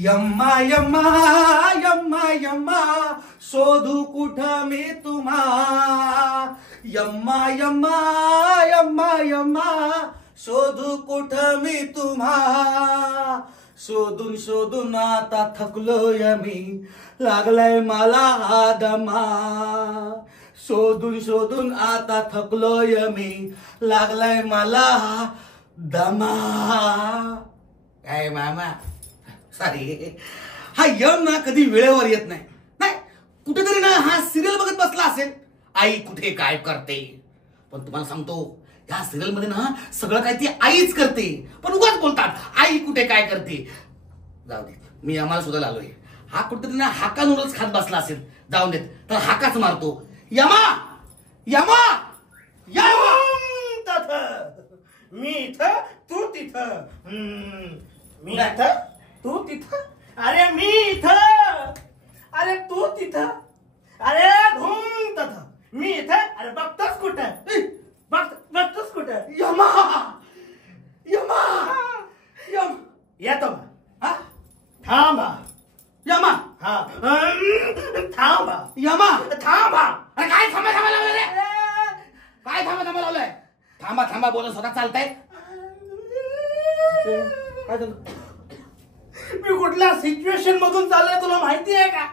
यम्मा यम्मा यम्मा यम्मा शोधू कुठं मी तुम्हा यम्मा यम्मा यम्मा यम्मा शोधू कुठं मी तुम्हा शोधून शोधून आता थकलोय मी लागलाय मला दमा शोधून शोधून आता थकलोय मी लागलाय मला दमा काय मामा सॉरी हा यम ना कधी वेळेवर येत नाही नाही कुठेतरी ना हा सिरियल बघत बसला असेल आई कुठे काय करते पण तुम्हाला सांगतो या सिरियल मध्ये ना सगळं काय ती आईच करते पण उगाच बोलतात आई कुठे काय करते जाऊ दे मी आम्हाला सुद्धा आलोय हा कुठेतरी ना हाका नूडल्स खात बसला असेल जाऊन देत तर हाकाच मारतो यमा यमा यमा मी इथं तू तिथं मी इथं तू तिथं अरे मी इथं अरे तू तिथं अरे धूम तथं मी इथं अरे बघतोस कुठं बघतोस कुठं यमा यमा यम येतो हा थांबा यमा हा थांबा यमा थांबा अरे काय थांबा थांबा लावलंय रे काय थांबा थांबा लावलंय थांबा थांबा बोलून स्वतः चालतंय काय झालं मी कुठल्या सिच्युएशन मधून चाललोय तुला माहिती आहे का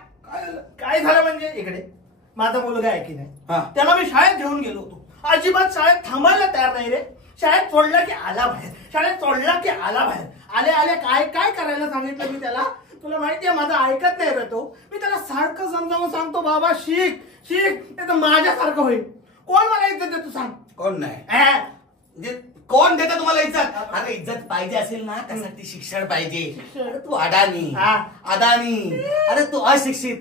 काय झालं म्हणजे इकडे माझा मुलगा आहे की नाही त्याला मी शाळेत घेऊन गेलो होतो अजिबात शाळेत थांबायला तयार नाही रे शाळेत सोडला की आला बाहेर शाळेत सोडला की आला बाहेर आले आले काय काय करायला सांगितलं मी त्याला तुला माहिती आहे माझं ऐकत नाही रे तो मी त्याला सारखं समजावून सांगतो बाबा शिक शिक नाही तर माझ्यासारखं होईल कोण मला इज्जत देतो सांग कोण नाही कोण देतं तुम्हाला इज्जत अरे इज्जत पाहिजे असेल ना त्यासाठी शिक्षण पाहिजे तू अडाणी अदानी अरे तू अशिक्षित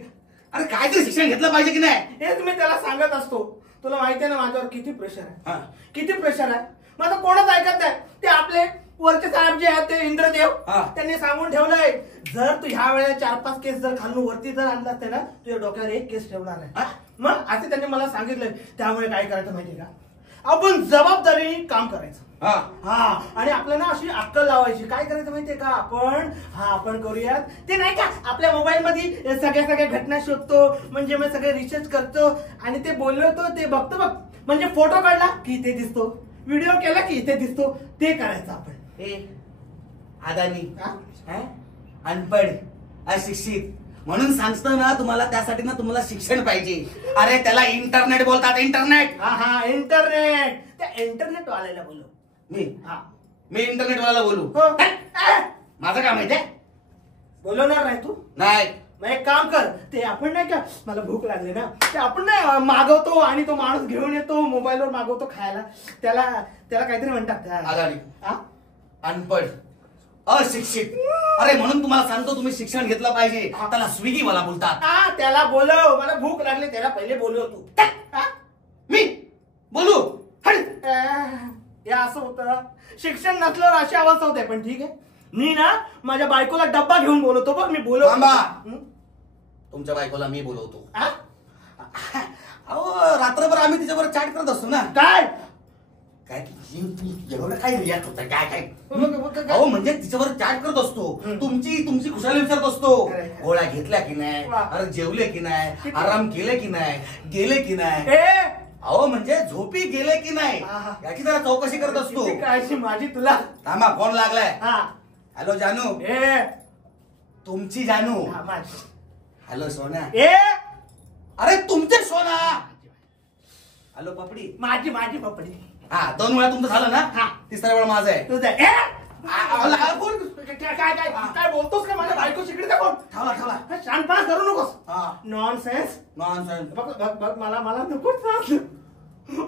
अरे काहीतरी शिक्षण घेतलं पाहिजे की नाही हेच मी त्याला सांगत असतो तुला माहिती आहे ना माझ्यावर किती प्रेशर आहे किती प्रेशर आहे माझं कोणच ऐकत नाही ते आपले वरचे साहेब जे आहेत ते इंद्रदेव त्यांनी सांगून ठेवलंय जर तू ह्या वेळेला 4-5 केस जर खालून वरती जर आणला असते ना तुझ्या डोक्यावर 1 केस ठेवणार आहे मग असं त्यांनी मला सांगितलंय त्यामुळे काय करायचं माहिती का आपण जबाबदारीने काम करायचं आणि आपल्याला अशी अक्कल लावायची काय करायचं माहितीये का आपण करूयात ते नाही का आपल्या मोबाईल मध्ये सगळ्या घटना शोधतो म्हणजे मी सगळे रिसर्च करतो आणि ते बोललो तो ते बघतो बघ म्हणजे फोटो काढला की इथे दिसतो व्हिडिओ केला की इथे दिसतो ते करायचं आपण अदानी अनपढ अशिक्षित म्हणून सांगतो ना तुम्हाला त्यासाठी ना तुम्हाला शिक्षण पाहिजे अरे त्याला इंटरनेट बोलतात इंटरनेट इंटरनेट त्या इंटरनेट वाल्याला बोलू मी इंटरनेट वाला बोलू माझं काम आहे ते बोलवणार नाही तू नाही मग एक काम कर ते आपण नाही का मला भूक लागली ना ते आपण नाही मागवतो आणि तो माणूस घेऊन येतो मोबाईलवर मागवतो खायला त्याला काहीतरी म्हणतात अदानी अनपढ अशिक्षित अरे म्हणून तुम्हाला सांगतो तुम्ही शिक्षण घेतलं पाहिजे त्याला स्विगी मला बोलतात त्याला बोलव मला भूक लागली त्याला पहिले बोलव तू मी बोलू हे असं होतं शिक्षण नसल्यावर अशी अवस्था होते पण ठीक आहे मी ना माझ्या बायकोला डब्बा घेऊन बोलवतो बघ मी बोलवतो तुमच्या बायकोला मी बोलवतो अहो रात्रभर आम्ही तिच्याबरोबर चॅट करत असतो ना काय एवढं काय रिॲक्ट होत काय अहो म्हणजे तिच्यावर चॅट करत असतो तुमची खुशाली विचारत असतो गोळ्या घेतल्या की नाही अरे जेवले की नाही आराम केले की नाही गेले की नाही अहो म्हणजे झोपी गेले की नाही याची जरा चौकशी करत असतो काय माझी तुला थांबा फोन लागलाय हॅलो जानू तुमची जानू हॅलो सोना अरे तुमचे सोना हॅलो पपडी माझी पपडी 2 वेळा तुमचं झालं ना तिसऱ्या वेळा माझं आहे तुझं काय बोलतोस का माझ्या बायको शिकडे ठेवा शांतपणा करू नकोस नॉनसेन्स बघ मला नको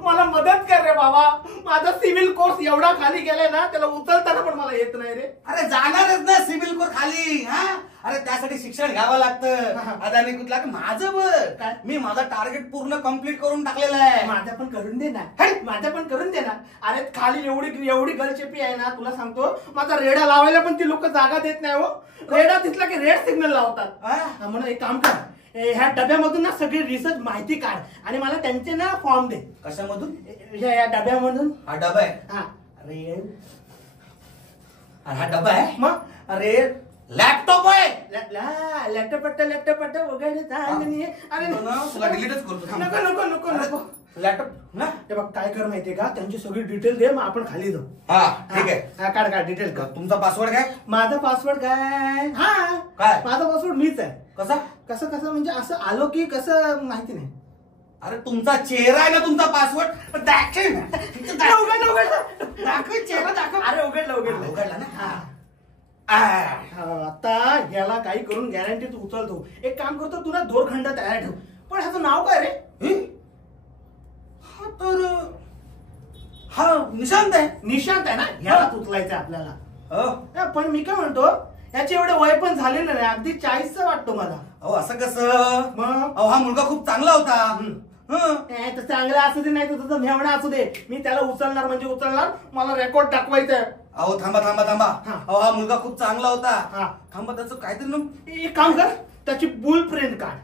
मला मदत कर रे बाबा माझा सिव्हिल कोर्स एवढा खाली गेलाय ना त्याला उचलताना पण मला येत नाही रे अरे जाणारच ना सिव्हिल कोर्स खाली अरे त्यासाठी शिक्षण घ्यावं लागतं अदानी कुठला माझं बघ मी माझं टार्गेट पूर्ण कम्प्लीट करून टाकलेलं आहे माझ्या पण करून दे ना अरे खाली एवढी गलचेपी आहे ना तुला सांगतो माझा रेडा लावायला पण ती लोक जागा देत नाही हो रेडा दिसला की रेड सिग्नल लावतात म्हणून एक काम कर ह्या डब्यामधून ना सगळी रिसर्च माहिती काढ आणि मला त्यांचे ना फॉर्म दे कशामधून या डब्यामधून हा डबा आहे अरे हा डबा आहे मग अरे लॅपटॉप आहे. लॅपटॉप वगैरे अरे तुला डिलीटच करतो. नको नको नको नको लॅपटॉप ना ते बघ काय कर माहितीये का, त्यांची सगळी डिटेल दे, मग आपण खाली जाऊ. हा ठीक आहे. काढ काढ डिटेल कर. तुमचा पासवर्ड काय? माझा पासवर्ड काय? हा काय? माझा पासवर्ड मीच आहे. कसा? कसं कसं म्हणजे असं आलो की कसं माहिती नाही. अरे तुमचा चेहरा आहे ना तुमचा पासवर्ड दाखव. दाखव चेहरा दाखव. अरे उघडलं उघडलं उघडला ना. आता याला काही करून गॅरंटीत उचलतो. एक काम करतो, तुला दोरखंड तयार ठेव. पण ह्याचं नाव काय रे? हा तर हा निशांत आहे. निशांत आहे ना, ह्याला उचलायचं आपल्याला. पण मी काय म्हणतो, याचे एवढे वय पण झालेलं नाही, अगदी 40चा वाटतो मला. अहो असं कसं? मग हा मुलगा खूप चांगला होता. चांगला असू दे नाही तर तुझं मेवणा असू दे, मी त्याला उचलणार म्हणजे उचलणार. मला रेकॉर्ड दाखवायचं. अहो थांबा थांबा थांबा. अहो हा मुलगा खूप चांगला होता. थांबा त्याचं काहीतरी ना. एक काम कर, त्याची बुल प्रिंट काढ.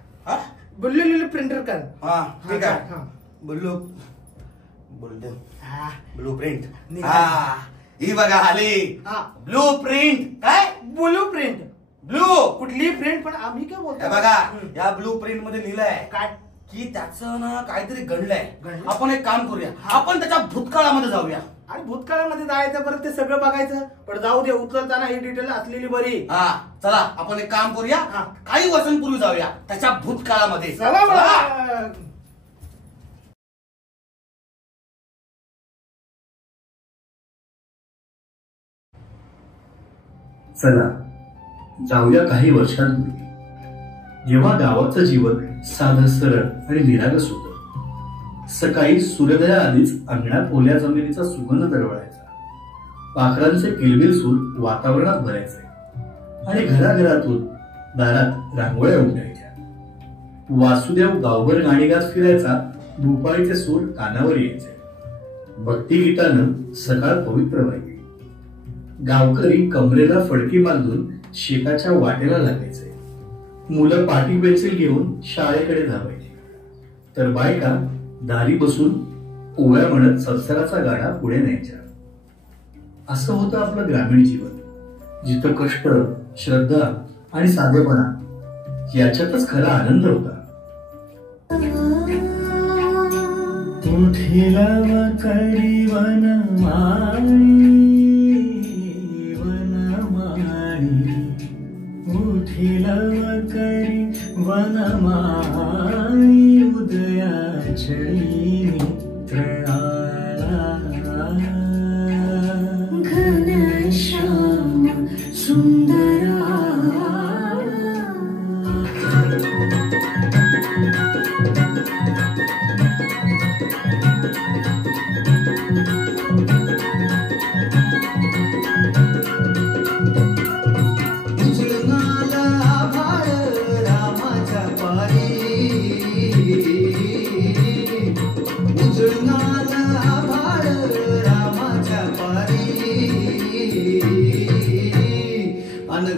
बुललेली प्रिंटर काढ. हा ठीक आहे. Blue print. ही बघा आली ब्लू प्रिंट. काय ब्लू प्रिंट? ब्लू कुठली प्रिंट? पण आम्ही काय बोलतो बघा, या ब्लू प्रिंट मध्ये लिहिलंय काय की त्याचं ना काहीतरी घडलंय. आपण एक काम करूया, आपण त्याच्या भूतकाळामध्ये जाऊया. आणि भूतकाळामध्ये जायचं, परत ते सगळं बघायचं. पण जाऊ दे, उचलताना ही डिटेल असलेली बरी. चला आपण एक काम करूया, काही वर्षांपूर्वी जाऊया त्याच्या भूतकाळामध्ये. चला जाऊया काही वर्षांपूर्वी, जेव्हा गावाचं जीवन साधं सरळ आणि निरागस होतं. सकाळी सूर्योदया आधीच अंगणात ओल्या जमिनीचा सुगंध दरवळायचा. पाखरांचे किलबिल सूर वातावरणात भरायचे आणि घराघरातून दारात रांगोळ्या उमटायच्या. वासुदेव गावभर गाणी गात फिरायचा. भूपाळीचे सूर कानावर यायचे. भक्तिगीतानं सकाळ पवित्र व्हायची. गावकरी कमरेला फडकी बांधून शेताच्या वाटेला लागायचे. मुलं पाटी पेन्सिल घेऊन शाळेकडे धावायची, तर बायका दारी बसून ओव्या म्हणत संसाराचा गाडा पुढे न्यायच्या. असं होतं आपलं ग्रामीण जीवन, जिथं कष्ट, श्रद्धा आणि साधेपणा याच्यातच खरा आनंद होता. वनमाळी उदयाचली मित्रळाला घनश्याम सुंदरा.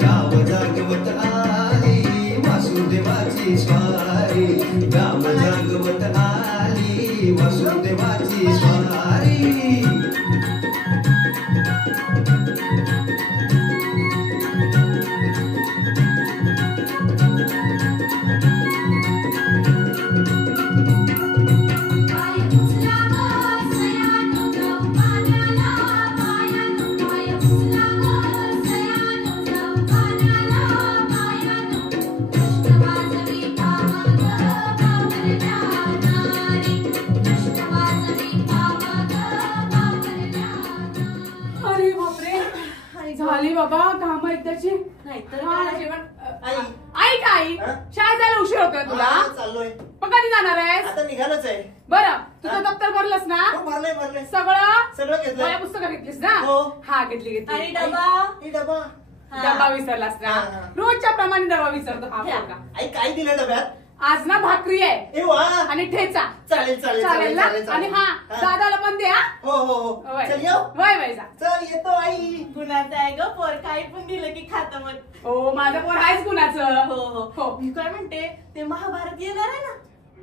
गाव जागवत आली वासुदेवाची स्वारी. गाव जागवत आली वासुदेवाची स्वारी. झाली बाबा काम एकदाची. जेवण आई काय शाळेत जायला उशीर होतोय तुला. चाललोय. पण कधी जाणार आहेस? आता निघालच आहे. बरं तुझं दप्तर भरलंस ना? भरलंय भरलंय सगळं घेतलं. माझ्या पुस्तकं घेतलीस ना? हा घेतली घेतली. आणि डबा डबा विसरलास ना? रोजच्या प्रमाणे डबा विसरतो हा पोरगा. आई काय दिलं डब्यात? आज ना भाकरी आहे आणि ठेचा. चालेल चालेल चालेल ना? आणि हा दादाला पण द्या. हो हो हो. चल येऊ. वय वय जा. चल येतो आई. कुणाचं आहे ग पोर? काही पण दिलं की खातं मग. हो माझं पोर आहेच कुणाचं. हो हो हो. मी काय म्हणते, ते महाभारत येणार आहे ना?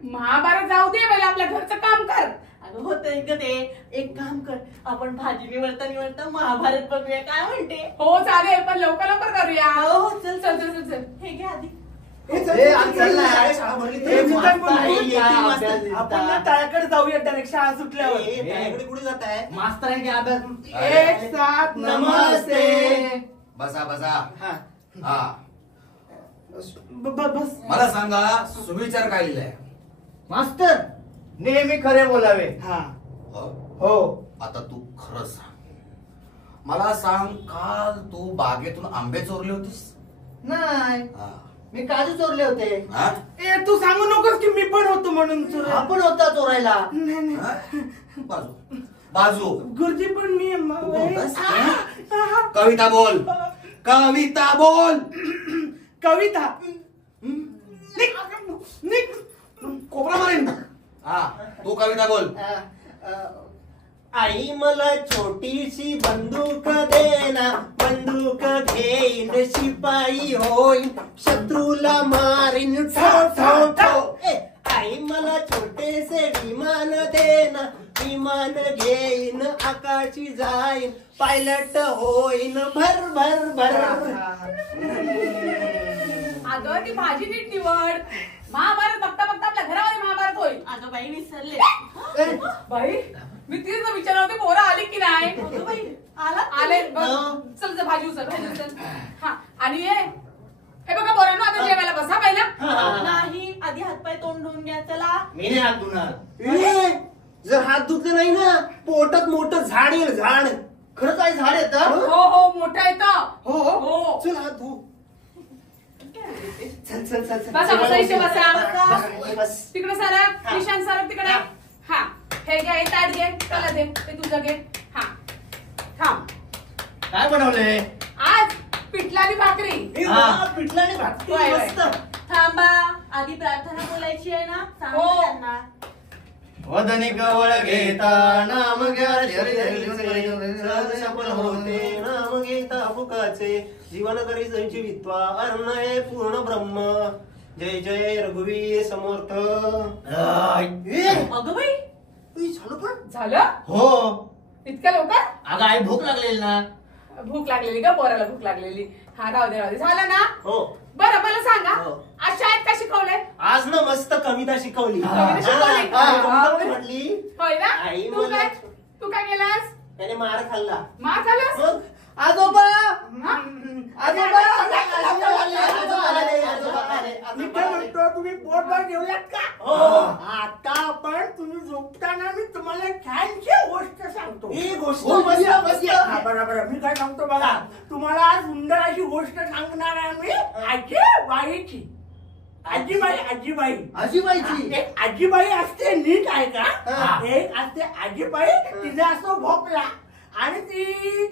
महाभारत जाऊ दे, पहिला आपल्या घरचं काम कर. अगं होतंय ग ते. एक काम कर, आपण भाजी निवडता महाभारत बघूया, काय म्हणते? हो चालेल, पण लवकर लवकर करूया. हो, चल चल चल चल. हे घे आधी. आपण तळ्याकडे जाऊया डायरेक्ट शाळा सुटल्यावर. कुठे जात आहे? मास्तरांचे अभ्यास. 1 7 नमस्ते. बसा बसा. हा बस. मला सांगा, सुविचार काय लिहिलाय? मास्तर नेहमी खरे बोलावे. हा हो. आता तू खरं सांग. मला सांग, काल तू बागेतून आंबे चोरले होतीस? नाही, हा. मी काजू चोरले होते. हा? ए तू सांगू नकोस की मी पण होतो म्हणून. आपण होता चोरायला. हा? बाजू बाजू. गुरुजी पण मी कविता बोल, कविता बोल. कविता कोपरा मारेन. हा, तू कविता बोल. आई मला छोटीशी बंदूक देना, बंदूक घेईन शिपाई होईन, शत्रूला मारीन ठो ठो ठो. आई मला छोटेसे विमान देना, विमान घेईन आकाशी जाईन, पायलट होईन भर भर भर. अगं ती भाजी नीट निवड. महाभारत बघता बघता आपल्या घरामध्ये महाभारत होईल. अगं बाई विसरले. बाई मी तिथं विचारलं होते, पोरं आली की नाही? अगं बाई आला आले. चल चल भाजी उचल, भाजी उचल. हा, आणि हे बघा पोरांनो, आता जेवायला बसा पहिला. नाही, आधी हातपाय तोंड धुवून घ्या. चला. मी नाही हात धुणार. जर हात धुतले नाही ना, पोटात मोठं झाड येईल. झाड. खरंच आहे झाड येतं. हो हो, मोठा येतं. हो हो. चल हात धु. चल चल चल चल. बसा बसा, इथे बसा. बस. तिकडे सरक, निशांत सरक तिकडे. हा, हे घे, हे ताट घे, त्याला दे, ते तुझं घे. हा, थांब. काय बनवलंय? आज पिठलाची भाकरी. पिठला आणि भाकरी. Y, Y. मस्त. थांबा, आधी प्रार्थना बोलायची आहे ना, सांगा हो. त्यांना. वदनी कवळ घेता नाम घ्या, सहज सफल होते नाम घेता फुकाचे, जीवन करी संजीवित्वा अन्न हे पूर्ण ब्रह्म. जय जय रघुवीर समर्थ. अगं बाई झालं पण? झालं? हो. इतक्या लवकर? अगं आई भूक लागलेली ना. भूक लागलेली का? पोराला भूक लागलेली. हा, राहू दे राहू दे. झालं ना? हो. बरं, मला सांगा, हो. आज शाळेत काय शिकवलंय? आज ना मस्त कविता शिकवली. कविता शिकवली? कोणती म्हटली? होय ना? आई तू मला- तू काय केलास? त्याने मार खाल्ला. मार खाल्लास? मग आजोबा हा? आजोबा मी काय म्हणतो, तुम्ही पोटभर जेवलात का? हो. आता आपण तुम्ही झोपताना मी तुम्हाला छानशी गोष्ट सांगतो. ही गोष्ट हो, मस्त, मस्त. हा, बरोबर. मी काय सांगतो बघा, तुम्हाला सुंदर अशी गोष्ट सांगणार आहे मी. आजीबाईची. आजीबाई. आजीबाईची. एक आजीबाई असते, नीट आहे हा. का? एक असते आजीबाई, तिचा असतो भोपळा आणि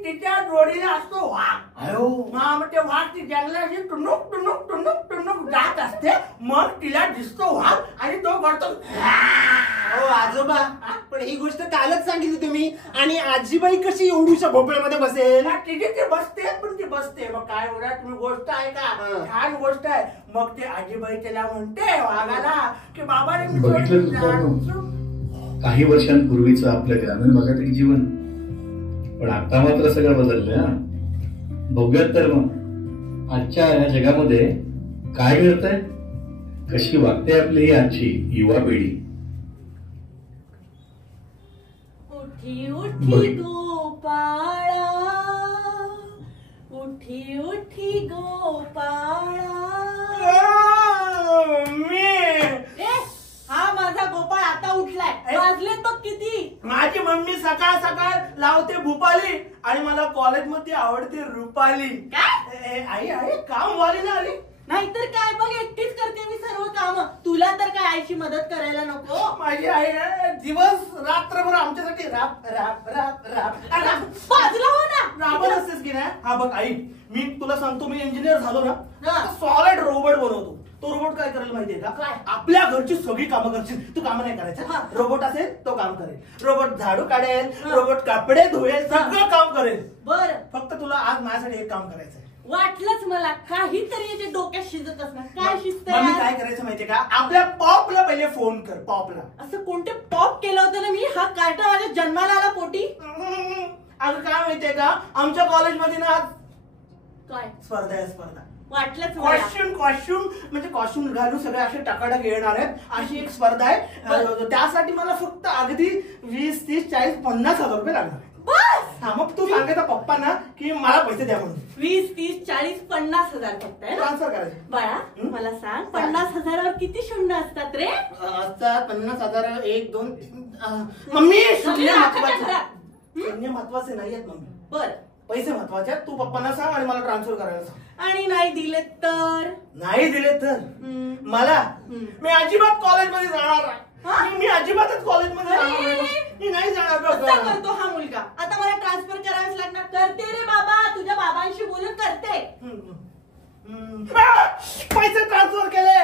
तिच्या जोडीला असतो वाघ. मग ते वाघ ती जंगलाशी टुनुक टुनुक टुनुक टुनुक जात असते. मग तिला दिसतो वाघ आणि तो करतो. हो आजोबा, पण ही गोष्ट कालच सांगितली तुम्ही. आणि आजीबाई कशी एवढूशा भोपळ्यामध्ये बसेल? तिथे ती बसते, पण ती बसते. मग काय होणार, तुम्ही गोष्ट आहे का? छान गोष्ट आहे. मग ते आजीबाई त्याला म्हणते वाघाला की बाबा रे, मी बघितलं थोडं- काही वर्षांपूर्वीचं आपल्या ग्रामीण भागातील जीवन, पण आता मात्र सगळं बदललंय. हा, बघूयात तर मग आजच्या या जगामध्ये काय घडतंय, कशी वागते आपली ही आजची युवा पिढी. उठी उठी गोपाळा, उठी उठी गोपाळा. ए, हा माझा गोपाळ आता उठलाय. वाजले तो किती? माझी मम्मी सकाळ सकाळ लावते भूपाली आणि मला कॉलेजमध्ये आवडते रुपाली. काय? आई काम वाली आली. नाहीतर काय, बघ एकटीच करते मी सर्व काम. तुला तर काय आईची मदत करायला नको? माझी आई दिवस रात्रभर आमच्यासाठी राप राप राप राप बाजूला हो ना. राबत असतेस की नाही. हा बघ आई, मी तुला सांगतो, मी इंजिनियर झालो ना, हा. सॉलिड रोबोट बनवतो. तो रोबोट काय करेल माहितीये का? काय? आपल्या घरची सगळी कामं करशील. तू कामं नाही करायचं. रोबोट असेल तो काम करेल. रोबोट झाडू काढेल, रोबोट कपडे धुवेल, सगळं काम करेल. बर, फक्त तुला आज माझ्यासाठी एक काम करायचंय. वाटलंच मला काहीतरी याच्या डोक्यात शिजत असणार. काय शिजत? दिसतंय मग मी काय करायचं माहितीये का, आपल्या पॉपला पहिले फोन कर. पॉपला असं कोणते पॉप केलं होतं ना मी, हा कार्टा माझ्या जन्माला आला पोटी. अगं काय माहितीये का, आमच्या कॉलेजमध्ये ना काय स्पर्धा आहे. स्पर्धा वाटलंच मला. कॉस्ट्युम म्हणजे कॉस्ट्युम घालून सगळे असे टकाटक येणार आहेत अशी एक स्पर्धा आहे. त्यासाठी मला फक्त अगदी 20, 30, 40, 50 हजार रुपये लागणार. बस हा, मग तू सांगायचा पप्पांना की मला पैसे द्या म्हणून. 20, 30, 40, 50 हजार फक्त आहे ना. ट्रान्सफर करायचे बाळा मला सांग, 50 हजारावर किती शून्य असतात रे? असतात 50,000. 1, 2, 3. मम्मी शून्य महत्वाचं, शून्य महत्वाचे नाही आहेत मम्मी. बर, पैसे महत्वाचे आहेत. तू पप्पांना सांग आणि मला ट्रान्सफर करायला सांग. आणि नाही दिले तर? नाही दिले तर मला मी अजिबात कॉलेजमध्ये जाणार नाही. मी अजिबातच कॉलेजमध्ये जाणार नाही. मी नाही जाणार. कसा करतो हा मुलगा? आता मला ट्रान्सफर करावेच लागणार. करते रे बाबा, तुझ्या बाबांशी बोलून करते. पैसे ट्रान्सफर केले.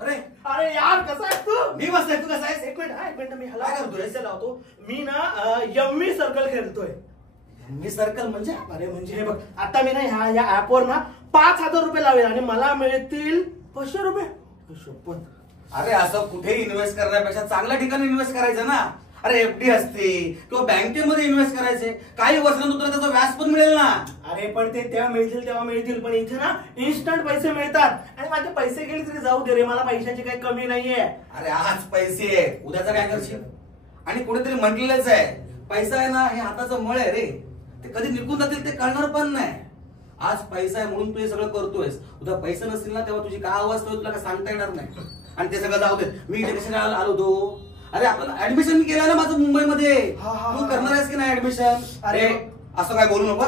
अरे अरे यार कसा आहेस तू? मी बसलाय, तू कसा आहेस? एक मिनिट मी काय करतोय? पैसे लावतो. मी ना यम्मी सर्कल खेळतोय. मी सर्कल म्हणजे अरे म्हणजे हे बघ, आता मी ना ह्या ऍपवर ना 5,000 रुपये लावेल आणि मला मिळतील 500 रुपये. शपथ. अरे असं कुठेही इन्व्हेस्ट करण्यापेक्षा चांगल्या ठिकाणी इन्व्हेस्ट करायचं ना. अरे एफडी असते किंवा बँकेमध्ये इन्व्हेस्ट करायचे. काही वर्षानंतर तुला त्याचं व्याज पण मिळेल ना. अरे पण ते तेव्हा मिळतील पण इथे ना इन्स्टंट पैसे मिळतात. आणि माझे पैसे गेले तरी जाऊ दे रे, मला पैशाची काही कमी नाहीये. अरे आज पैसे आहे, उद्याचं काय करशील? आणि कुठेतरी म्हटलेलंच आहे, पैसा आहे ना हे हाताचं मळ आहे रे. ते कधी निघून जातील ते कळणार पण नाही. आज पैसा आहे म्हणून तू हे सगळं करतोयस, उद्या पैसा नसेल ना तेव्हा तुझी काय अवस्था होईल तुला काय सांगता येणार नाही. आणि ते सगळं जाऊ दे. मी इथे कशाला आलो होतो? अरे आपण ऍडमिशन केलं ना माझं मुंबईमध्ये. तू करणार आहेस की नाही ऍडमिशन? अरे असं काय बोलू नको.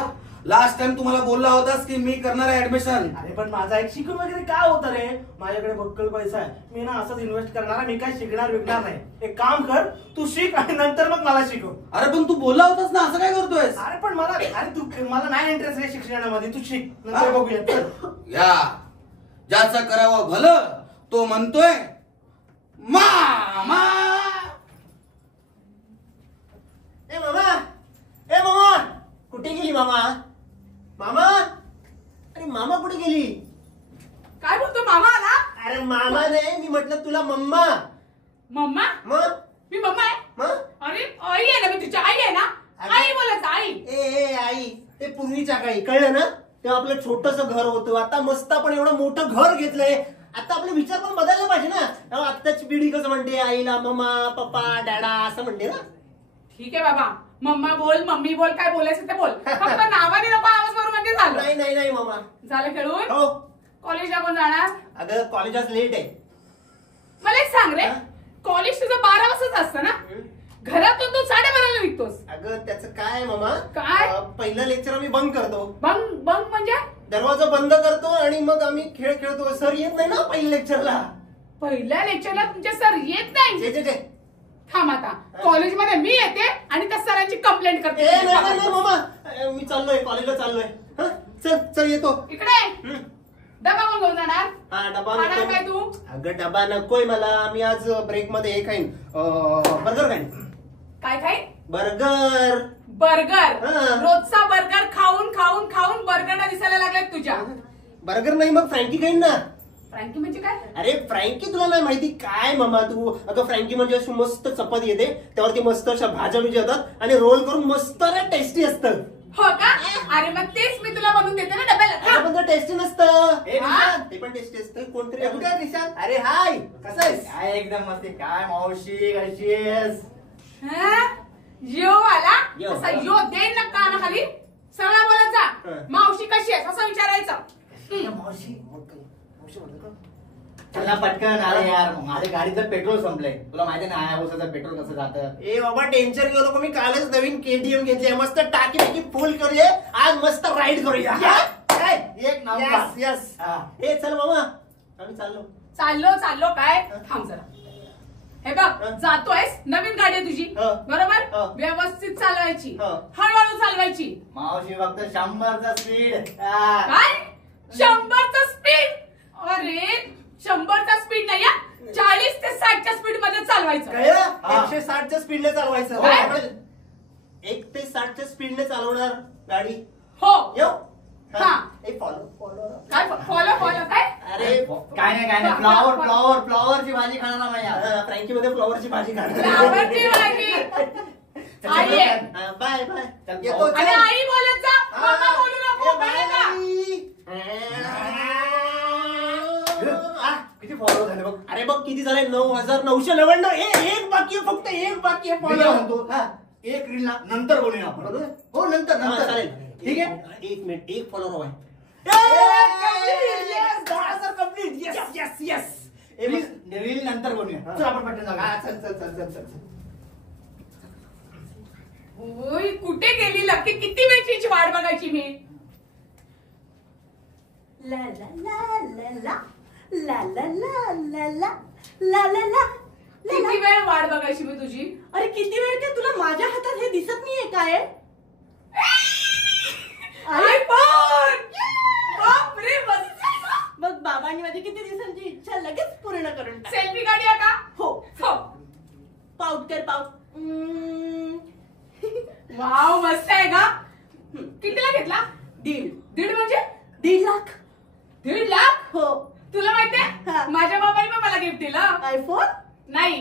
लास्ट टाइम तुम्हाला बोलला होतास की मी करणार आहे ऍडमिशन. अरे पण माझा एक शिकून वगैरे काय होतं रे, माझ्याकडे भक्कल पैसा आहे. मी ना असंच इन्व्हेस्ट करणार. मी काय शिकणार विकणार नाही. एक काम कर, तू शिक आणि नंतर मग मला शिकव. अरे पण तू बोलला होतास ना, असं काय करतोयस? अरे पण मला नाही इंटरेस्ट आहे शिक्षणामध्ये. तू शिक, नंतर बघूया. या ज्याचं करावं भलं तो म्हणतोय मामा. ए मामा कुठे गेली मामा? मामा, अरे मामा कुठे गेली? काय बोलतो मामा आला? अरे मामा नाही, मी म्हटलं तुला मम्मा. मम्मा? मग मी मम्मा आहे? मग अरे आई आहे ना, मी तुझी आई आहे ना. आई बोलायचं आई. ए आई, ते पूर्वीच्या काळी कळलं ना, तेव्हा आपलं छोटस घर होतं. आता मस्त आपण एवढं मोठं घर घेतलंय. आता आपले विचार पण बदलले पाहिजे ना. आत्ताची पिढी कसं म्हणते, आईला मम्मा, पप्पा, डॅडा असं म्हणते ना. ठीक आहे बाबा, मम्मा बोल, मम्मी बोल, काय बोलायचं ते बोल. फक्त नावाने नको आवाज करू म्हणजे झालं. नाही मामा. झालं खेळून? हो. कॉलेजला कोण जाणार? अगं कॉलेज आज लेट आहे. मला एक सांग रे, कॉलेज तुझं 12 वाजताच असतं ना? घरातून तू 12:30ला निघतोस. अगं त्याचं काय मामा, काय? पहिलं लेक्चर आम्ही बंक करतो. बंक म्हणजे? दरवाजा बंद करतो आणि मग आम्ही खेळ खेळतो. सर येत नाही ना पहिल्या लेक्चरला. पहिल्या लेक्चरला तुमचे सर येत नाही? जे थांब, आता कॉलेजमध्ये मी येते आणि त्या सरांची कंप्लेंट करते. नाही मामा, मी चाललोय कॉलेजला चाललोय. चल येतो. इकडे डबा कोण घेऊन जाणार? हा डबा खाणार काय तू? अगं डबा नकोय मला. मी आज ब्रेक मध्ये हे खाईन, बर्गर खाईन. काय खाईन? बर्गर. रोजचा बर्गर खाऊन खाऊन खाऊन बर्गरला दिसायला लागलाय तुझ्या. बर्गर नाही मग फ्रँकी खाईन ना. फ्रँकी म्हणजे काय? अरे फ्रँकी तुला नाही माहिती काय मामा तू? अगं फ्रँकी म्हणजे अशी मस्त चपाती येते, त्यावरती मस्त अशा भाज्या बिज्या येतात आणि रोल करून मस्त टेस्टी असतं. हो का? अरे मग तेच मी तुला बनवून देते ना डब्याला. पण टेस्टी नसतं. ते पण टेस्टी असतं. कोणतरी अरे हाय, कसा आहेस? काय एकदम मस्त. काय मावशी कशी आहेस? यो आला असा यो देईन ना कानाखाली. सगळा बोलायचा मावशी कशी आहे असं विचारायचं. मावशी चला पटकन. अरे यार माझ्या गाडीचं पेट्रोल संपलंय. तुला माहिती ना आयाभोसाचं पेट्रोल कसं जातं. ए बाबा टेन्शन घेऊ नको. मी कालच नवीन KTM घेतली. मस्त टाकी फुल करूया. आज मस्त राईड करूया. एक नंबर. यस. ए चल मामा, आम्ही चाललो काय? थांब जरा. हे बघ, जातोयस, नवीन गाडी आहे तुझी बरोबर. व्यवस्थित चालवायची, हळूहळू चालवायची. मावशी फक्त 100चा स्पीड. काय 100चा स्पीड? अरे 100चा स्पीड नाही, 40 ते 60च्या स्पीड मध्ये चालवायचं. 160च्या स्पीडने चालवायचं. 1 ते 60च्या स्पीडने चालवणार गाडी. हो. येऊ. हा. फॉलो काय फॉलो काय? अरे काय नाही फ्लॉवरची भाजी खाणार माझ्या फ्रँकी मध्ये फ्लॉवरची भाजी खाणार. फ्लावरची भाजी. आई आहे. Bye bye. आणि आई बोलत जा, मम्मा बोलू नको, कळलं का? किती फॉलो झाले बघ. अरे बघ किती झाले, 9,999. एक बाकी आहे, फक्त एक बाकी आहे फॉलो. एक रील नंतर बोलूया आपण. हो नंतर चालेल. ठीक आहे. 1 मिनिट, एक फॉलोअर आहे. रील नंतर बोलूया. चल आपण पटकन जाऊया. चल. होय, कुठे गेली लकी? किती वेळची वाट बघायची मी? ला ला ला ला ला ला ला ला ला ला ला ला ला. किती वेळ वाट बघायची मी तुझी? अरे किती वेळ काय तुला माझ्या हातात हे दिसत नाहीये काय? आयफोन! बापरे, मस्त. बघ बाबांनी माझी किती दिवसांची इच्छा लगेच पूर्ण करून टाकली. सेल्फी काढूया का? हो हो. पाऊट कर पाऊट. वाव, मस्त आहे का? कितीला घेतला? 1.5 म्हणजे 1.5 लाख. 1.5 लाख? हो. तुला माहितीये हा. माझ्या बाबांनी पण मला गिफ्ट दिलं. आयफोन? नाही,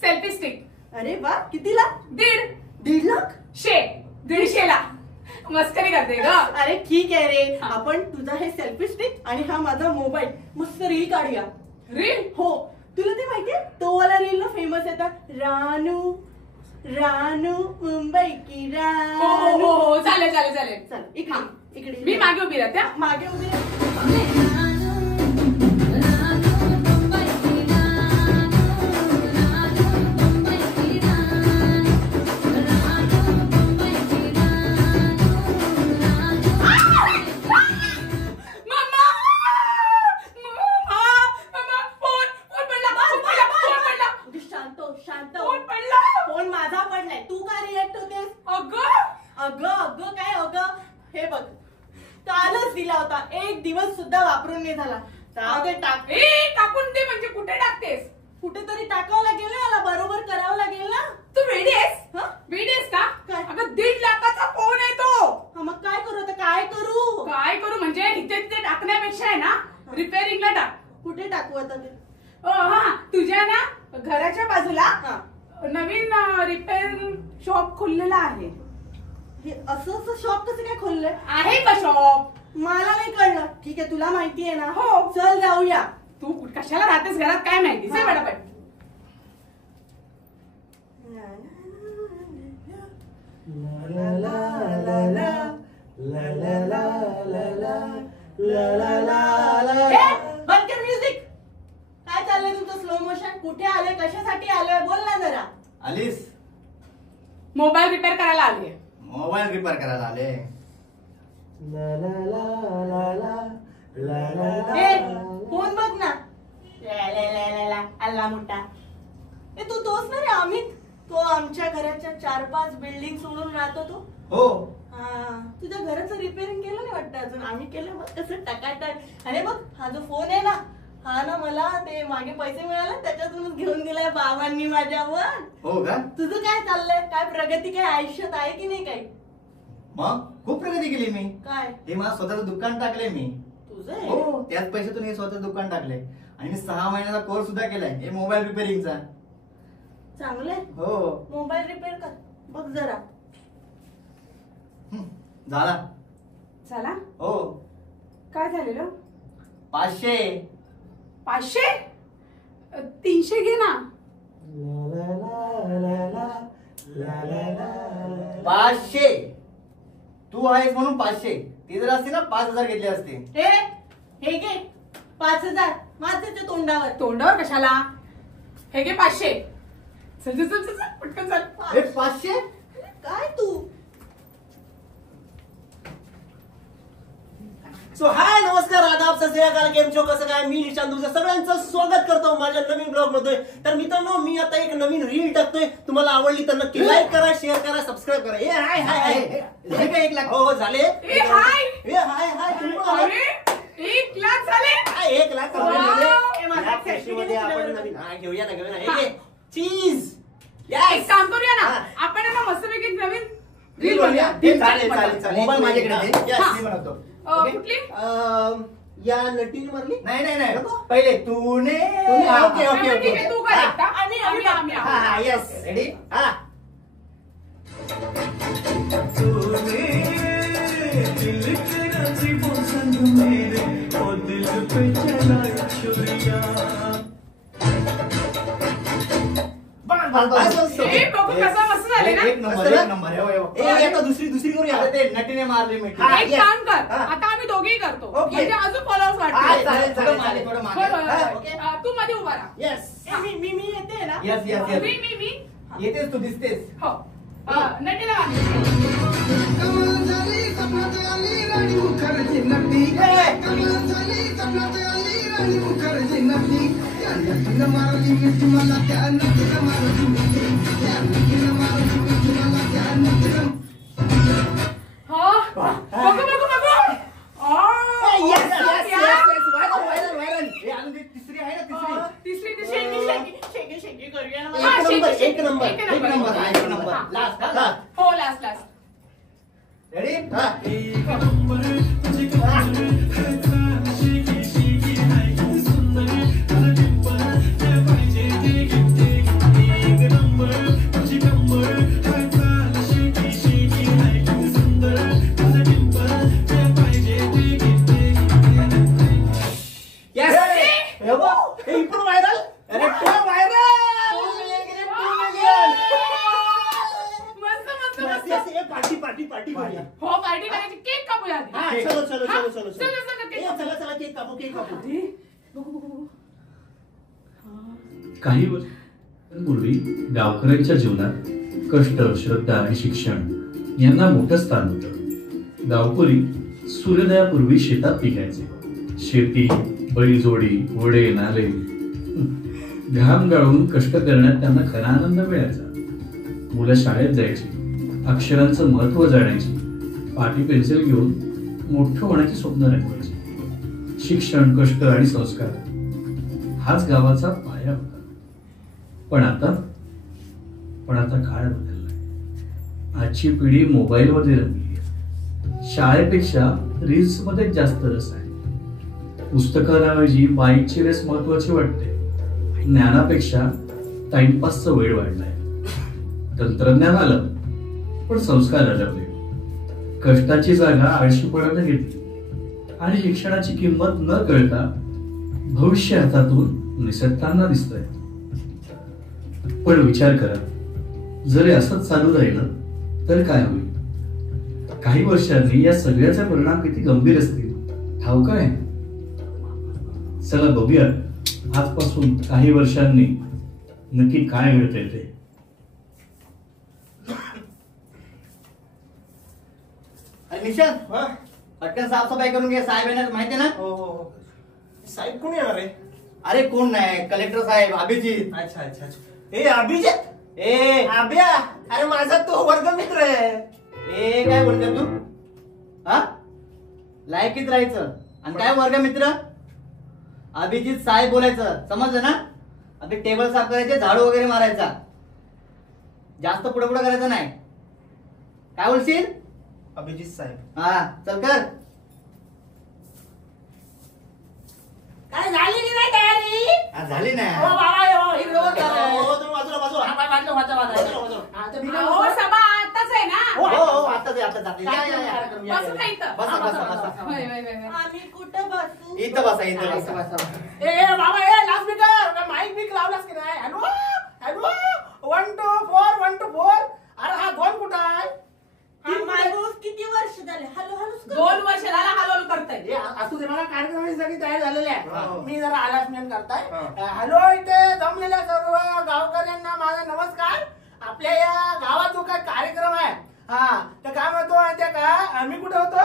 सेल्फी स्टिक. अरे वा, कितीला? 1.5 लाख. 150 ला. मस्करी करते ग. अरे ठीक आहे रे, हा. आपण तुझा हे सेल्फी स्टिक आणि हा माझा मोबाईल मस्त रील काढूया. रील? हो. तुला ते माहितीये तो वाला रील ना फेमस येतात, रानू रानू मुंबई की हो रानू. हो हो, चालेल. चल इकडे मी मागे उभी राहते हा. मागे उभी राहा. शांत फोन पडला. फोन माझा पडलाय, तू का रिएक्ट होतेस? अगं काय अगं, हे बघ कालच दिला होता, 1 दिवस सुद्धा वापरून नाही झाला. जाऊ दे, टाक. टाकून दे म्हणजे कुठे टाकतेस? कुठेतरी टाकावं लागेल ना, याला बरोबर करावं लागेल ना. तू वेडी आहेस? हं? वेडी आहेस का? काय? अगं 1.5 लाखाचा फोन आहे तो. हा, मग काय करू आता? काय करू म्हणजे इथे तिथे टाकण्यापेक्षा आहे ना, रिपेअरिंगला टाक. कुठे टाकू आता ते? हा, तुझ्या ना घराच्या बाजूला हा. नवीन रिपेअर शॉप खुललेला आहे. हे असं शॉप कसं काय खोललंय? आहे का शॉप? मला नाही कळलं. ठीक आहे, तुला माहिती आहे ना. हो. चल जाऊया. तू कशाला राहतेस घरात काय माहिती? हा. पटापट. बंद कर म्युझिक. काय चाललंय तुमचं स्लो मोशन? कुठे आले, कशासाठी आलोय? बोल ना जरा. आलीस? मोबाईल रिपेअर करायला आली आहे. मोबाईल रिपेअर करायला आले. फोन बघ ना. अल्ला मोठा. तू तोच ना रे अमित? तो आमच्या घराच्या 4-5 बिल्डिंग सोडून राहतो तो. हो. हा, तुझ्या घराचं रिपेअरिंग केलं नाही वाटतं अजून. आम्ही केलं. बघ कसं टकाटक. अरे बघ, हा जो फोन आहे ना, हा ना मला ते मागे पैसे मिळाले त्याच्यातूनच घेऊन दिलाय बाबांनी माझ्यावर. हो का? तुझं काय चाललंय? काय प्रगती काय आयुष्यात आहे की नाही काही? मग खूप प्रगती केली मी. काय? हे मला स्वतःचं दुकान टाकले मी. तुझं आहे? हो, त्याच पैशातून हे स्वतःचं दुकान टाकले. आणि मी 6 महिन्याचा कोर्स सुद्धा केलाय हे मोबाईल रिपेअरिंगचा. चांगलंय. हो. मोबाईल रिपेअर कर बघ जरा. झाला. चला. हो. काय झालेलं? 500. 500? 300 घे ना. 500. तू आहेस म्हणून 500. ते जर असते ना 5000 घेतले असते. हे घे 5000. माझ्या तोंडावर कशाला? हे घे 500. चल पटकन चल. 500? काय तू? सो हाय, नमस्कार, आदाब, सत श्री अकाल, केम छो, कसं काय? मी निशांत तुमचं सगळ्यांचं स्वागत करतो माझ्या नवीन ब्लॉग मध्ये. तर मित्रांनो, मी आता एक नवीन रील टाकतोय. तुम्हाला आवडली तर नक्की लाईक करा, शेअर करा, सबस्क्राईब करा. ए हाय हाय हाय. झाले का 1 लाख? हो झाले. ए हाय. ए हाय हाय. तुम्ही पण आले? 1 लाख झाले. 1 लाख मध्ये आपण नवीन घेऊया ना. हे घे चीज. एक काम करूया ना, आपण आहे ना मस्तपैकी नवीन रील बनवूया. चालेल. मोबाईल माझ्याकडे दे. Yes. मी बनवतो. कुठली? या नटीने मारली? नाही नाही नाही पहिले तूने. ओके ओके ठीक ओके. आहे, तू कर एकटा. आम्ही हा येस रेडी. हा ए, बघू कसं मस्त झाले ना. एक नंबर एक नंबर हे, हे, हे. ए आता दुसरी करूया. आता ते नटीने मारली मिठी. हा, एक yes. काम कर, हा. आता आम्ही दोघेही करतो ओके. म्हणजे अजून फॉलोअर्स हा, वाटतील. चालेल, थोडं मागे थोडं होय, मागे. होय, होय. हा, ओके. तू मध्ये उभा राहा. येस. मी येते ना. Yes yes yes. मी येतेस तू दिसतेस. हो नटीला वाटते. हो बघू बघू बघू. Yes yes yes. व्हायरल. हे अजून ती तिसरी आहे ना तिसरी. तिसरी शेकी करूया ना. हा, एक नंबर. हा, एक नंबर. लास्ट. हो लास्ट रेडी. हा Yes. हे बघ, हे इकडून व्हायरल. अरे तो व्हायरल. मस्त मस्त मस्त. पार्टी करूया. हो पार्टी करायची. केक कापूया आधी. हा चलो. चला, केक कापू. चला केक कापू. काही वर्षांपूर्वी गावकऱ्यांच्या जीवनात कष्ट, श्रद्धा आणि शिक्षण यांना मोठं स्थान होतं. गावकरी सूर्योदयापूर्वी शेतात पिकायचे. शेती, बैलजोडी, ओढे, नाले, घाम गाळून कष्ट करण्यात त्यांना खरा आनंद मिळायचा. मुलं शाळेत जायची, अक्षरांचं महत्त्व जाणायची, पाटी पेन्सिल घेऊन मोठं होण्याची स्वप्न रंगवायची. शिक्षण, कष्ट आणि संस्कार हाच गावाचा पाया होता. पण आता काळ बदलला. आजची पिढी मोबाईलमध्ये रमली आहे. शाळेपेक्षा रील्स मध्ये जास्त रस आहे. पुस्तकांऐवजी बाईकची रेस महत्वाची वाटते. ज्ञानापेक्षा टाइमपासचा वेळ वाढलाय. तंत्रज्ञान आलं पण संस्कार हरवले. कष्टाची जागा आळशीपणाने घेतली आणि शिक्षणाची किंमत न कळता भविष्य हातातून निसटताना दिसतंय. पण विचार करा, जर असंच चालू राहिलं तर काय होईल? काही वर्षांनी या सगळ्याचे परिणाम किती गंभीर असतील ठाऊक आहे. चला बघूया आजपासून काही वर्षांनी नक्की काय घडतंय ते. अरे निशांत पटकन साफसफाई करून घे. साहेब येणार माहिती ना. हो. साहेब कोण येणार आहे? अरे कोण नाही, कलेक्टर साहेब अभिजित. अच्छा. ए अभिजित. ए आब्या. अरे माझा तो वर्गमित्र आहे. ए काय बोलतो तू? हा लायकीत राहायचं आणि काय वर्ग मित्र. अभिजित साहेब बोलायचं, समजलं ना. अभि टेबल साफ करायचे, झाडू वगैरे मारायचा, जास्त पुढे करायचं नाही. काय बोलशील? अभिजित साहेब. हा चल कर. काय झाली की नाही तयारी? झाली हो नाही. बाबा इकडे वर करा. तुम्ही बाजूला. हा, हा, ते बिना- हो सभा आताच आहे ना. हो. आता जाते. बसू का इथं? बसा. होय. आम्ही कुठं बसू? इथं बसा. ए बाबा लाऊडस्पीकर माईक बिक लावलास की नाही? हॅलो 1 2 4 1 2 4. अरे हा दोन कुठं आहे? हा माणूस किती वर्ष झाले हॅलो 2 वर्ष झाला हलवल करताय. हे असू दे, मला कार्यक्रमासाठी तयार झालेले हा. आहे. मी जरा अनाउन्समेंट करताय. हा. हॅलो, इथे जमलेल्या सर्व गावकऱ्यांना माझा नमस्कार. आपल्या या गावात जो काय कार्यक्रम आहे तर काय म्हणतो माहितीये का, आम्ही कुठे होतो?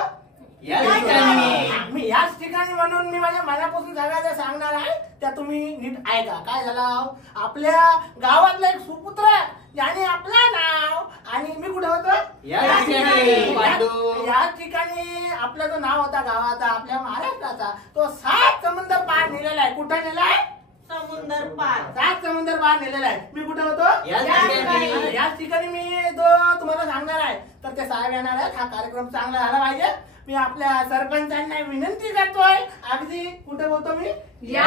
मी याच ठिकाणी म्हणून मी माझ्या मनापासून सगळ्याला सांगणार आहे. त्या तुम्ही नीट ऐका. काय झालं, आपल्या गावातला एक सुपुत्र आहे ज्याने आपलं नाव, आणि मी कुठे होतो? या ठिकाणी आपला जो नाव होता गावाचा, आपल्या महाराष्ट्राचा, तो 7 समुद्र पार नेलेला आहे. कुठे नेलाय? समुद्र पार. 7 समुद्र पार नेलेला आहे. मी कुठे होतो? याच ठिकाणी मी तो तुम्हाला सांगणार आहे. तर ते साहेब येणार आहेत. हा कार्यक्रम चांगला झाला पाहिजे. मी आपल्या सरपंचांना विनंती करतोय, अगदी कुठे बोलतो मी, या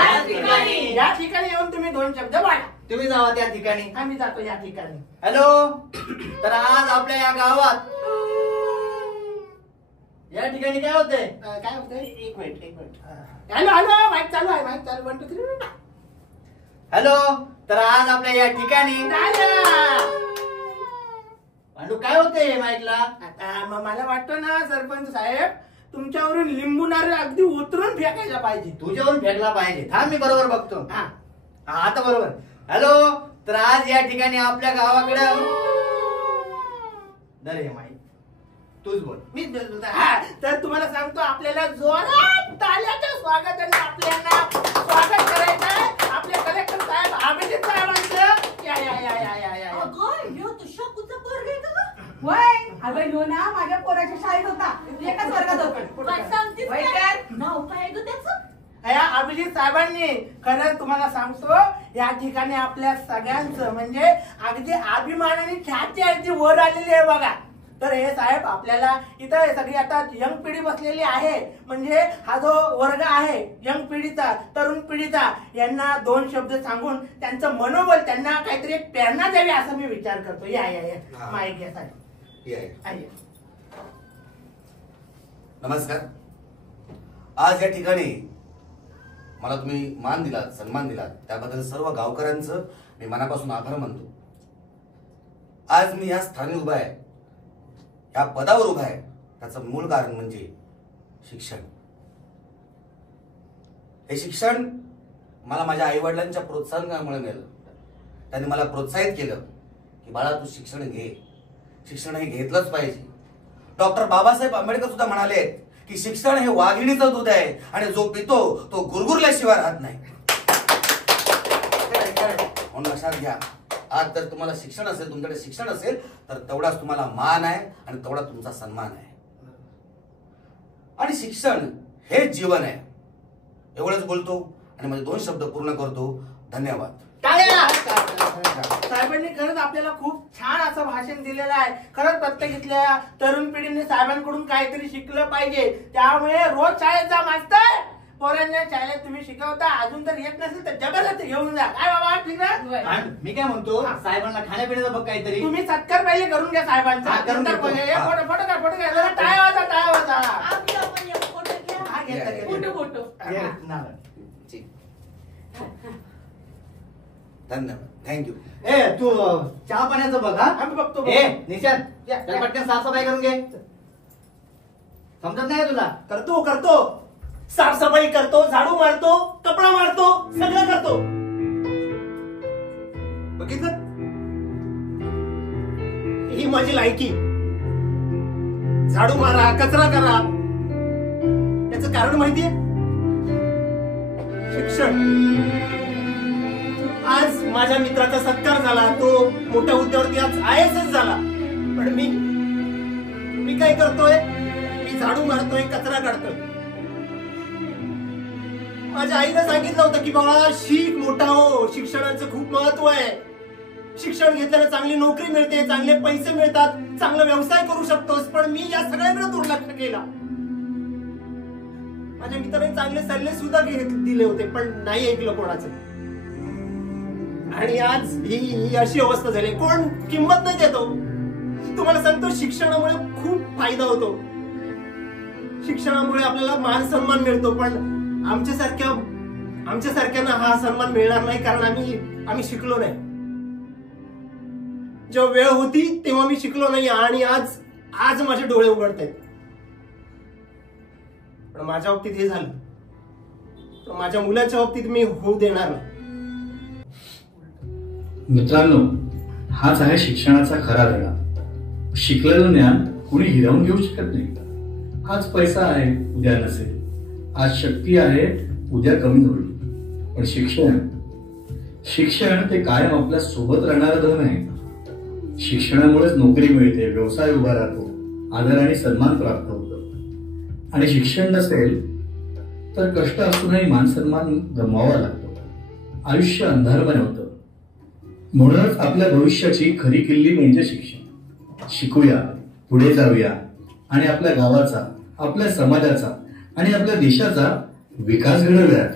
ठिकाणी येऊन तुम्ही 2 शब्द बोला. तुम्ही जावा त्या ठिकाणी, आम्ही जातो या ठिकाणी. हॅलो. तर आज आपल्या या गावात या ठिकाणी काय होतंय? काय होतंय? एक मिनिट. हॅलो माईक चालू आहे, माईक चालू. 1 2 3. हॅलो. तर आज आपल्या या ठिकाणी पांडू काय होतंय माईकला? आता मला वाटतं ना सरपंच साहेब, तुमच्यावरून लिंबू नारळ अगदी उतरून फेकायला पाहिजे. तुझ्यावरून फेकला पाहिजे. थांब मी बरोबर बघतो. हा आता बरोबर. हॅलो. तर आज या ठिकाणी आपल्या गावाकडे दरे माई तूच बोल. मी तर तुम्हाला सांगतो, आपल्याला जोरात टाळ्याच्या स्वागताने आपल्याला स्वागत करायचं आहे. आपले कलेक्टर साहेब अभिजित साहेबांचं. या या या या या या. अगं ह्यो तुझ्या कुठं पोरगा आहे का? वय अगं ह्यो ना माझ्या पोराच्या शाळेत होता, एकाच वर्गात होतो. काय सांगतेस वय काय? तर. नाव काय आहे ग त्याचं? या अभिजित साहेबांनी खरंच तुम्हाला सांगतो, या ठिकाणी आपल्या सगळ्यांचं म्हणजे अगदी अभिमानाने ख्याती अगदी वर आलेली आहे बघा. तर हे साहेब आपल्याला इथं सगळी आता यंग पिढी बसलेली आहे, म्हणजे हा जो वर्ग आहे यंग पिढीचा, तरुण पिढीचा, यांना 2 शब्द सांगून त्यांचं मनोबल, त्यांना काहीतरी एक प्रेरणा द्यावी असं मी विचार करतो. या या या माईक घ्या साहेब. नमस्कार. आज या ठिकाणी मला तुम्ही मान दिलात, सन्मान दिलात, त्याबद्दल सर्व गावकऱ्यांचं मी मनापासून आभार मानतो. आज मी या स्थानी उभा आहे, या पदावर उभा आहे, त्याचं मूळ कारण म्हणजे शिक्षण. हे शिक्षण मला माझ्या आई वडिलांच्या प्रोत्साहनामुळे मिळालं. त्यांनी मला प्रोत्साहित केलं की बाळा तू शिक्षण घे, शिक्षण हे घेतलंच पाहिजे. डॉक्टर बाबासाहेब आंबेडकर सुद्धा म्हणाले की शिक्षण हे वाघिणीचं दूध आहे आणि जो पितो तो गुरगुरल्याशिवाय राहत नाही. म्हणून लक्षात घ्या, आज जर तुम्हाला शिक्षण असेल, तुमच्याकडे शिक्षण असेल, तर तेवढाच तुम्हाला मान आहे आणि तेवढा तुमचा सन्मान आहे. आणि शिक्षण हे जीवन आहे. एवढंच बोलतो आणि माझे 2 शब्द पूर्ण करतो. धन्यवाद. साहेबांनी खरंच आपल्याला खूप छान असं भाषण दिलेलं आहे. खरंच प्रत्येक इथल्या तरुण पिढीने साहेबांकडून काहीतरी शिकलं पाहिजे. त्यामुळे रोज शाळेत जा मास्तर, पोरांना शाळेत तुम्ही शिकवता, अजून जर येत नसेल तर जबरदस्ती घेऊन जा. काय बाबा ठीक आहे? मी काय म्हणतो, साहेबांना खाण्यापिण्याचं बघ काहीतरी. तुम्ही सत्कार पहिले करून घ्या साहेबांचा. फोटो घ्या, जरा टाळ्या वाजा. धन्यवाद. थँक्यू. ए तू चहा पाण्याचं बघ. हा आम्ही बघतो. निशांत त्या पटकन साफसफाई करून घे. समजत नाही तुला? करतो साफसफाई करतो, झाडू मारतो, कपडा मारतो, सगळं करतो. बघितलं, ही माझी लायकी. झाडू मारा, कचरा करा. याचं कारण माहितीये? शिक्षण. आज माझ्या मित्राचा सत्कार झाला, तो मोठ्या हुद्द्यावरती आज IAS झाला. पण मी काय करतोय? मी झाडू मारतोय, कचरा काढतोय. माझ्या आईने सांगितलं होतं की बाबा शिक, मोठा हो, शिक्षणाचं खूप महत्व आहे. शिक्षण घेतल्याने चांगली नोकरी मिळते, चांगले पैसे मिळतात, चांगला व्यवसाय करू शकतोस. पण मी या सगळ्याकडे दुर्लक्ष केला. माझ्या मित्राने चांगले सल्ले सुद्धा दिले होते, पण नाही ऐकलं कोणाचं. आणि आज ही अशी अवस्था झाली, कोण किंमत नाही देतो. तुम्हाला सांगतो, शिक्षणामुळे खूप फायदा होतो. शिक्षणामुळे आपल्याला मान सन्मान मिळतो. पण आमच्यासारख्यांना हा सन्मान मिळणार नाही, कारण आम्ही शिकलो नाही. जेव्हा वेळ होती तेव्हा मी शिकलो नाही, आणि आज माझे डोळे उघडत आहेत. पण माझ्या बाबतीत हे झालं, तर माझ्या मुलाच्या बाबतीत मी होऊ देणार नाही. मित्रांनो, हाच आहे शिक्षणाचा खरा धडा. शिकलेलं ज्ञान कुणी हिरावून घेऊ शकत नाही. आज पैसा आहे, उद्या नसेल. आज शक्ती आहे, उद्या कमी होईल. पण शिक्षण ते कायम आपल्या सोबत राहणारं धन आहे. शिक्षणामुळेच नोकरी मिळते, व्यवसाय उभा राहतो, आदर आणि सन्मान प्राप्त होतो. आणि शिक्षण नसेल तर कष्ट असूनही मान सन्मान गमवावा लागतो. आयुष्य अंधारमय होतं. म्हणूनच आपल्या भविष्याची खरी किल्ली म्हणजे शिक्षण. शिकूया, पुढे जाऊया आणि आपल्या गावाचा आपल्या समाजाचा आणि आपल्या देशाचा विकास घडवूयात.